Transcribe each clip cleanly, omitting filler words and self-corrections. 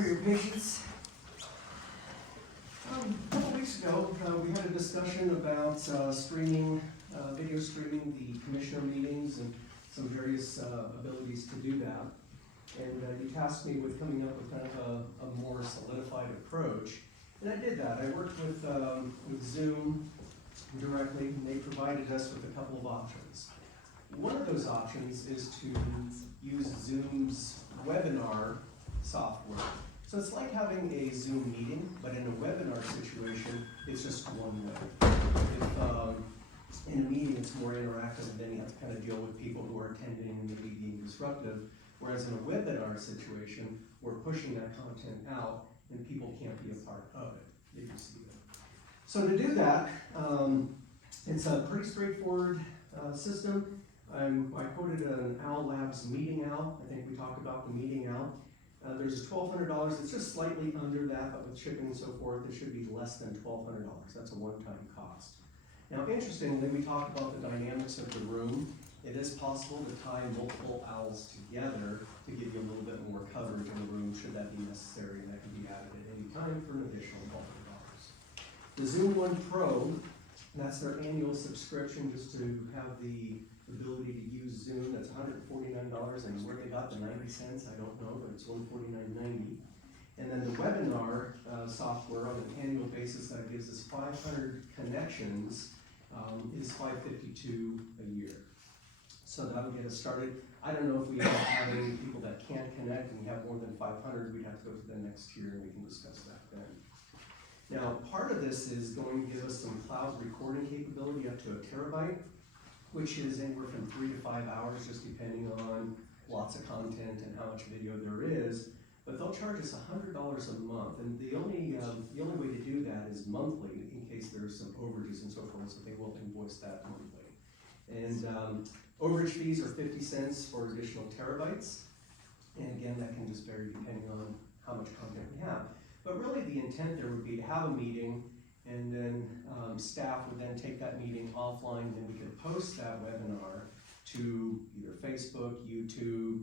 for your patience. A couple weeks ago, we had a discussion about streaming, video streaming the commissioner meetings and some various abilities to do that. And you tasked me with coming up with kind of a more solidified approach. And I did that. I worked with Zoom directly, and they provided us with a couple of options. One of those options is to use Zoom's webinar software. So it's like having a Zoom meeting, but in a webinar situation, it's just one way. If in a meeting it's more interactive, then you have to kind of deal with people who are attending and maybe being disruptive. Whereas in a webinar situation, we're pushing that content out and people can't be a part of it, if you see that. So to do that, it's a pretty straightforward system. I quoted an Owl Labs Meeting Owl. I think we talked about the Meeting Owl. There's $1,200. It's just slightly under that, but with shipping and so forth, it should be less than $1,200. That's a one-time cost. Now, interestingly, we talked about the dynamics of the room. It is possible to tie multiple owls together to give you a little bit more coverage in the room, should that be necessary, and that can be added at any time for an additional $1,200. The Zoom One Pro, that's their annual subscription just to have the ability to use Zoom. That's $149, and where they got the 90 cents, I don't know, but it's $149.90. And then the webinar software on an annual basis that gives us 500 connections is $552 a year. So that'll get us started. I don't know if we have any people that can't connect and we have more than 500, we'd have to go to the next tier and we can discuss that then. Now, part of this is going to give us some cloud recording capability up to 1 terabyte, which is anywhere from 3 to 5 hours, just depending on lots of content and how much video there is. But they'll charge us $100 a month, and the only way to do that is monthly, in case there's some overages and so forth. So they will invoice that monthly. And overage fees are 50 cents for additional terabytes, and again, that can just vary depending on how much content we have. But really, the intent there would be to have a meeting, and then staff would then take that meeting offline, and we could post that webinar to either Facebook, YouTube,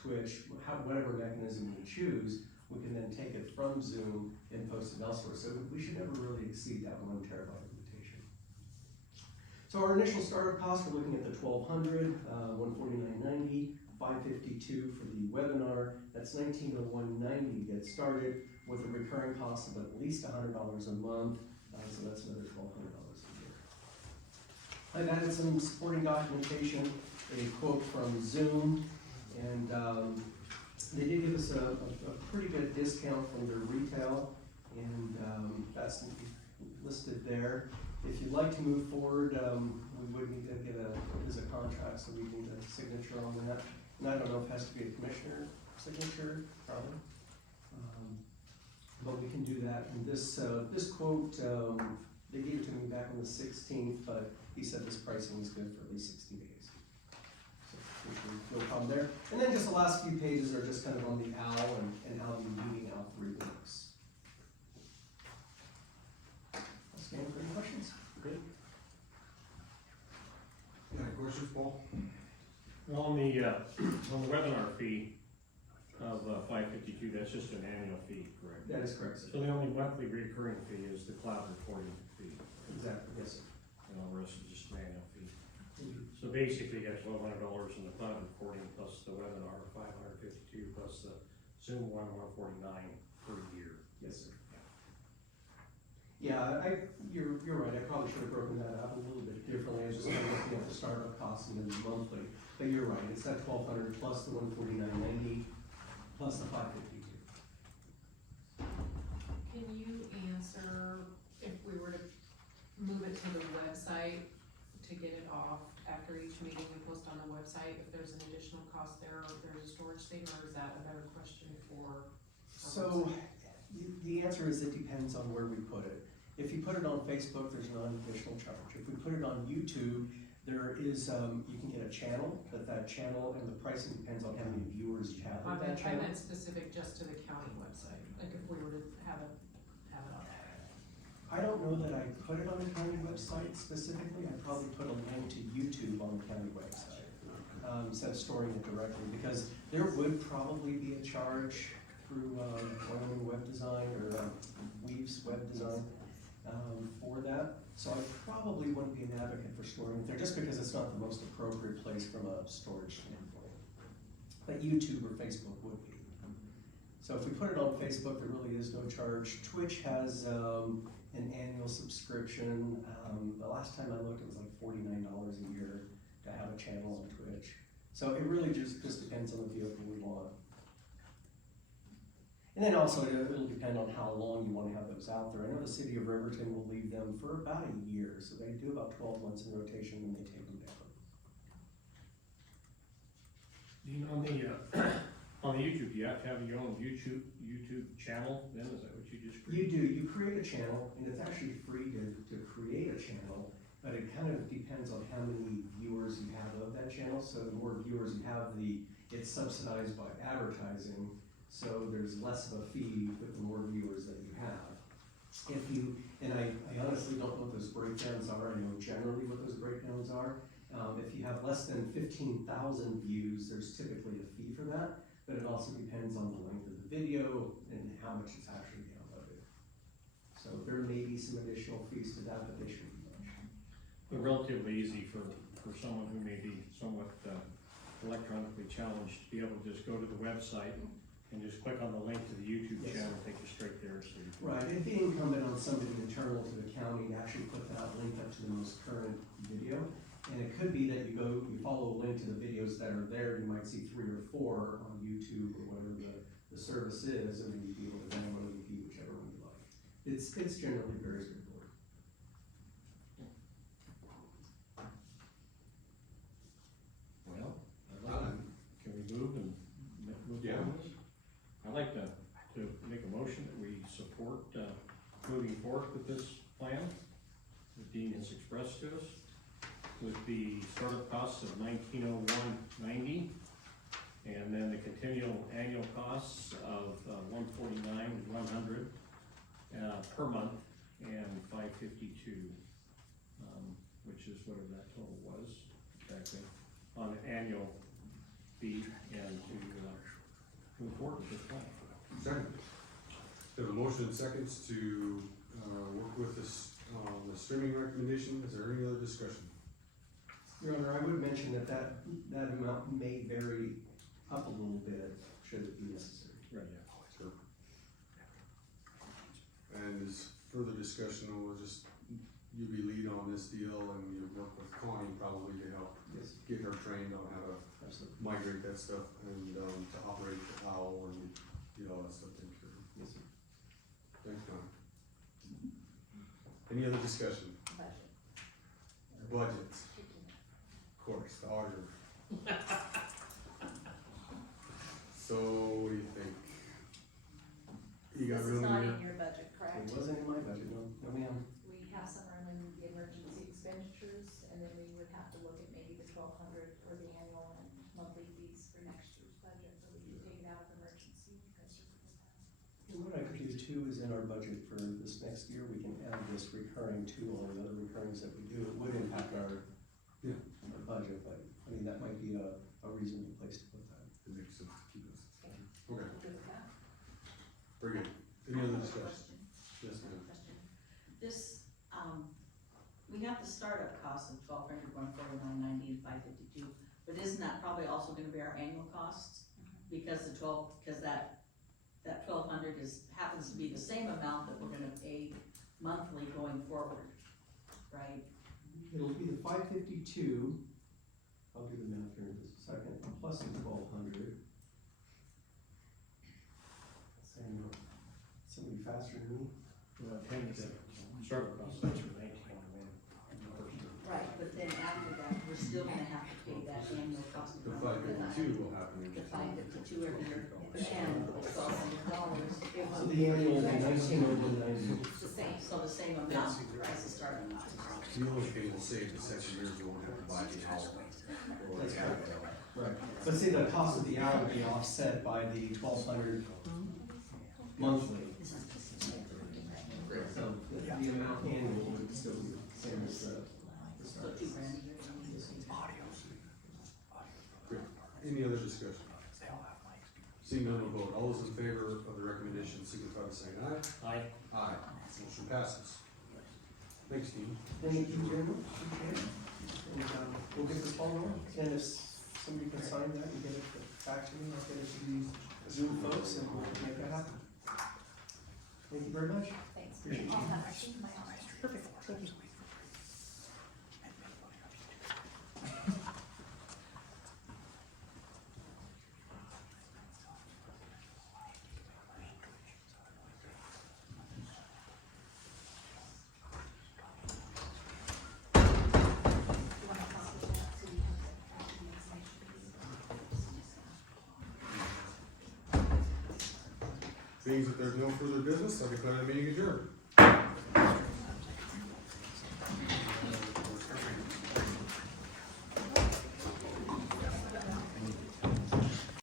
Twitch, whatever mechanism we choose. We can then take it from Zoom and post it elsewhere. So we should never really exceed that 1 terabyte limitation. So our initial startup cost, we're looking at the $1,200, $149.90, $552 for the webinar. That's $1901.90 to get started, with a recurring cost of at least $100 a month. So that's another $1,200 a year. I've added some supporting documentation, a quote from Zoom, and they did give us a pretty good discount from their retail, and that's listed there. If you'd like to move forward, we would need to get a contract, so we need a signature on that. And I don't know if it has to be a commissioner signature, probably. But we can do that. And this quote, they gave it to me back on the 16th, but he said this pricing is good for at least 60 days. So no problem there. And then just the last few pages are just kind of on the OWL and how the Meeting Owl 3 works. I'll scan for any questions. Great. Any questions, Paul? Well, on the webinar fee of $552, that's just an annual fee, correct? That is correct, sir. So the only monthly recurring fee is the cloud recording fee. Exactly, yes, sir. And all the rest is just an annual fee. So basically, you got $1,200 in the cloud recording plus the webinar, $552 plus the Zoom one, $149 per year. Yes, sir. Yeah, you're right. I probably should have broken that out a little bit differently. I was just kind of looking at the startup costs and then the monthly. But you're right. It's that $1,200 plus the $149.90 plus the $552. Can you answer if we were to move it to the website to get it off after each meeting we post on the website, if there's an additional cost there, or if there's a storage thing, or is that a better question for? So the answer is it depends on where we put it. If you put it on Facebook, there's no additional charge. If we put it on YouTube, there is, you can get a channel, but that channel and the pricing depends on how many viewers you have on that I channel. meant specific just to the county website, like if we were to have it on there. I don't know that I put it on the county website specifically. I probably put a link to YouTube on the county website instead of storing it directly, because there would probably be a charge through, Wyoming Web Design, or, Weave's Web Design, for that. So I probably wouldn't be an advocate for storing it there, just because it's not the most appropriate place from a storage standpoint. But YouTube or Facebook would be. So if we put it on Facebook, there really is no charge. Twitch has, an annual subscription. The last time I looked, it was like $49 a year to have a channel on Twitch. So it really just depends on the vehicle we want. And then also, it'll depend on how long you wanna have those out there. I know the city of Riverton will leave them for about a year, so they do about 12 months in rotation and they take them down. Dean, on the YouTube, do you have to have your own YouTube channel then, is that what you just You created? do, you create a channel, and it's actually free to create a channel, but it kind of depends on how many viewers you have of that channel. So the more viewers you have, it's subsidized by advertising, so there's less of a fee with the more viewers that you have. And I honestly don't know what those breakdowns are. I know generally what those breakdowns are. If you have less than 15,000 views, there's typically a fee for that, but it also depends on the length of the video and how much it's actually downloaded. So there may be some additional fees to that, but they shouldn't be much. But relatively easy for someone who may be somewhat electronically challenged to be able to just go to the website and just click on the link to the YouTube Yes. channel, take you straight there, so you can. Right, it'd be incumbent on somebody internal to the county to actually put that link up to the most current video. And it could be that you follow a link to the videos that are there, you might see 3 or 4 on YouTube or whatever the service is, and then you'd be able to download and view whichever one you like. It's generally very straightforward. Well, can we move and move Yeah. on? I'd like to make a motion that we support, moving forward with this plan that Dean has expressed to us, with the startup costs of $1901.90, and then the continual annual costs of $149,100 per month, and $552, which is whatever that total was exactly, on an annual fee, and to move forward with this plan. Second. We have a motion and seconds to, work with this, the streaming recommendation. Is there any other discussion? Your Honor, I would mention that amount may vary up a little bit, should it be necessary. Right, Sure. And as further discussion, we'll just, you be lead on this deal and you work with Connie probably to help Yes, get her trained on how to absolutely. migrate that stuff and, to operate the owl and get all that stuff taken care of. Yes, sir. Thanks, Connie. Any other discussion? Budget. Of course, the auditor. So, what do you think? You got This is room not in in your budget, correct? It wasn't in my budget, no ma'am. We have some room in the emergency expenditures, and then we would have to look at maybe the 1,200 or the annual and monthly fees for next year's budget, but we can take it out of emergency because you're with that. And what I could do too is in our budget for this next year, we can add this recurring to all the other recurrings that we do. It would impact our budget, but I mean, that might be a reasonable place to put that. It makes sense to keep us. Okay, Good with that? very good. Any other discussion? Question. Yes, ma'am. Question. This, we have the startup cost of $1,200, $149.90, and $552, but isn't that probably also gonna be our annual costs? Because that 1,200 happens to be the same amount that we're gonna pay monthly going forward, right? It'll be the 552, I'll do the math here in just a second, plus the 1,200. Saying, somebody faster than me? Startup costs, that's for 19, Right, but then after that, we're still gonna have to pay that annual cost of The monthly. 552 will happen in. The $552 every year, and $1,200. So the annual will be 19,190. It's the same, so the same amount as the starting cost. The only thing we'll save the second year is we won't have to buy the owl. Or That's the correct. owl. Right, but see, the cost of the hour would be offset by the 1,200 monthly. So the amount annual would still be the same as the So start. $2,000. Great. Any other discussion? Seeing none, we'll vote. All those in favor of the recommendation signify by saying aye. Aye. Aye. Motion passes. Thanks, Dean. Thank you very much, appreciate it. And, we'll get this ball rolling, and if somebody can sign that and get it back to me, I'll get it to the Zoom folks, and we'll make that happen. Thank you very much. Thanks. Appreciate you. I'll have my sheet in my office. Perfect, thank you. You wanna copy that so you have it at the next meeting? Being that there's no further business, I declare the meeting adjourned.